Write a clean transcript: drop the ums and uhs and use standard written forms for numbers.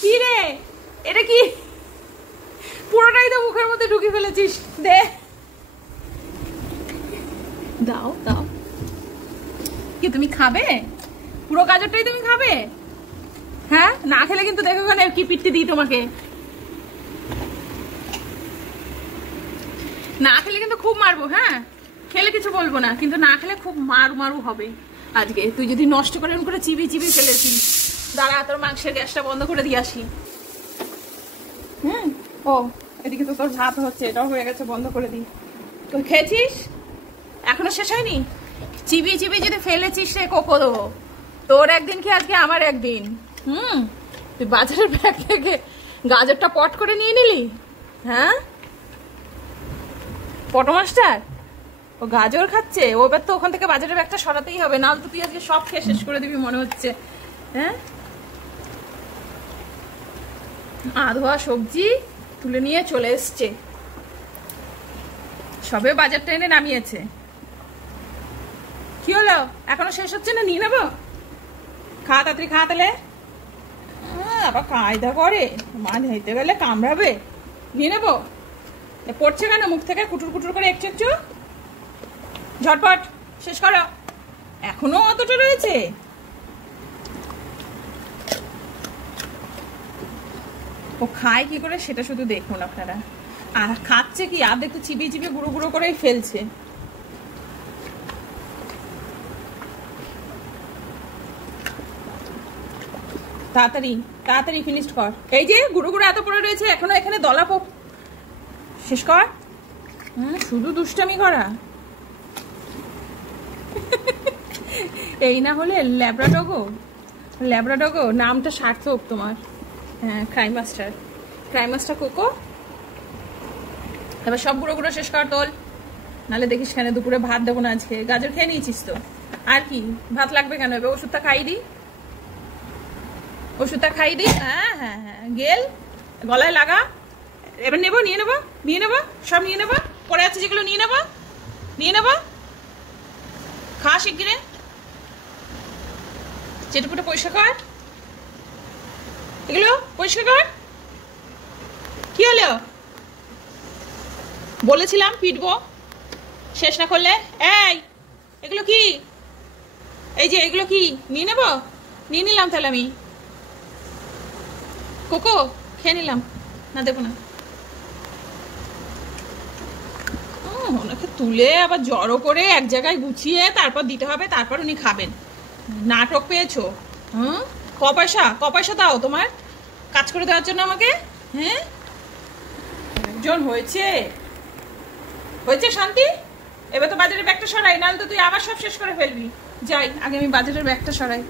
কি রে, এটা কি? পুরোটাই তো মুখের মধ্যে ঢুকে ফেলেছিস। দে, দাও দাও। কি তুমি খাবে? পুরো গাজরটাই তুমি খাবে? হ্যাঁ, না খেলে কিন্তু দেখো কেন কি পিটতে দিই তোমাকে। না খেলে কিন্তু খুব মারবো। হ্যাঁ, খেলে কিছু বলবো না, কিন্তু না খেলে খুব মারু হবে আজকে। তুই যদি নষ্ট করে এরকম করে চিবি চিবি ফেলেছিস। দাঁড়া, তোর মাংসের গ্যাসটা বন্ধ করে দিয়ে আসি। ও এদিকে তো তোর ভাত হচ্ছে, এটাও হয়ে গেছে, বন্ধ করে দিই। তুই খেয়েছিস? এখনো শেষ হয়নি? চিবি চিবি যদি ফেলেছিস সে কোকো দেবো। তোর একদিন কি আজকে আমার একদিন। তুই বাজারের ব্যাগ থেকে গাজরটা পট করে নিয়ে নিলি? হ্যাঁ, পটো মাস্টার ও গাজর খাচ্ছে। ও এবার তো ওখান থেকে বাজারের ব্যাগটা সরাতেই হবে, নাহলে তো তুই আজকে সব খেয়ে শেষ করে দিবি মনে হচ্ছে। হ্যাঁ, আধোয়া সবজি তুলে নিয়ে চলে এসছে, সবে বাজারটা এনে নামিয়েছে। কি হলো, এখনো শেষ হচ্ছে না? নিয়ে নেবো, খা তাড়াতাড়ি খা। তাহলে আবার কায়দা করে, মা নিতে গেলে কামড়াবে। নিয়ে নেবো। পড়ছে কেন মুখ থেকে কুটুর কুটুর করে একটু একটু? ঝটপট শেষ করো, এখনো অতটা রয়েছে। ও খায় কি করে সেটা শুধু দেখুন আপনারা। আর খাচ্ছে কি, আর দেখতে চিবিয়ে চিবিয়ে গুঁড়ো গুঁড়ো করেই ফেলছে। তাড়াতাড়ি তাড়াতাড়ি ফিনিশ কর। এই যে গুঁড়ো গুঁড়ো এত পড়ে রয়েছে, এখনো এখানে দলা পোক। শেষ কর। শুধু দুষ্টামি করা। এই না হলে ল্যাব্রাডগো। ল্যাব্রাডগো নামটা সার্থক তোমার। হ্যাঁ, ক্রাইম মাস্টার কোকো। এবার সব গুঁড়ো গুঁড়ো শেষ কর তোল, নাহলে দেখিস কেন দুপুরে ভাত দেবো না আজকে। গাজর খেয়ে নিয়েছিস তো, আর কি ভাত লাগবে কেন? এবার ওষুধটা খাইয়ে দিই, ওষুধটা খাইয়ে দিই। হ্যাঁ হ্যাঁ হ্যাঁ, গেল গলায় লাগা। এবার নেবো, নিয়ে নেবো, সব নিয়ে নেবো। পড়ে আছে যেগুলো নিয়ে নেবো। খা শিগগিরে, চেটুকুটা পরিষ্কার কর, এগুলো পরিষ্কার কর। কি হলো? বলেছিলাম পিটবো, শেষ না করলে। এই এগুলো কি? এই যে এগুলো কি? নিয়ে নেবো? নিয়ে নিলাম তাহলে আমি। কোকো খেয়ে নিলাম, না দেবো না। ওনাকে তুলে আবার জড়ো করে এক জায়গায় গুছিয়ে তারপর দিতে হবে, তারপর উনি খাবেন। নাটক পেয়েছো? ক পয়সা দাও তোমার কাজ করে দেওয়ার জন্য আমাকে। হ্যাঁ, একজন হয়েছে শান্তি। এবার তো বাজারের ব্যাগটা সরাই, নাহলে তো তুই আবার সব শেষ করে ফেলবি। যাই, আগে আমি বাজারের ব্যাগটা সরাই।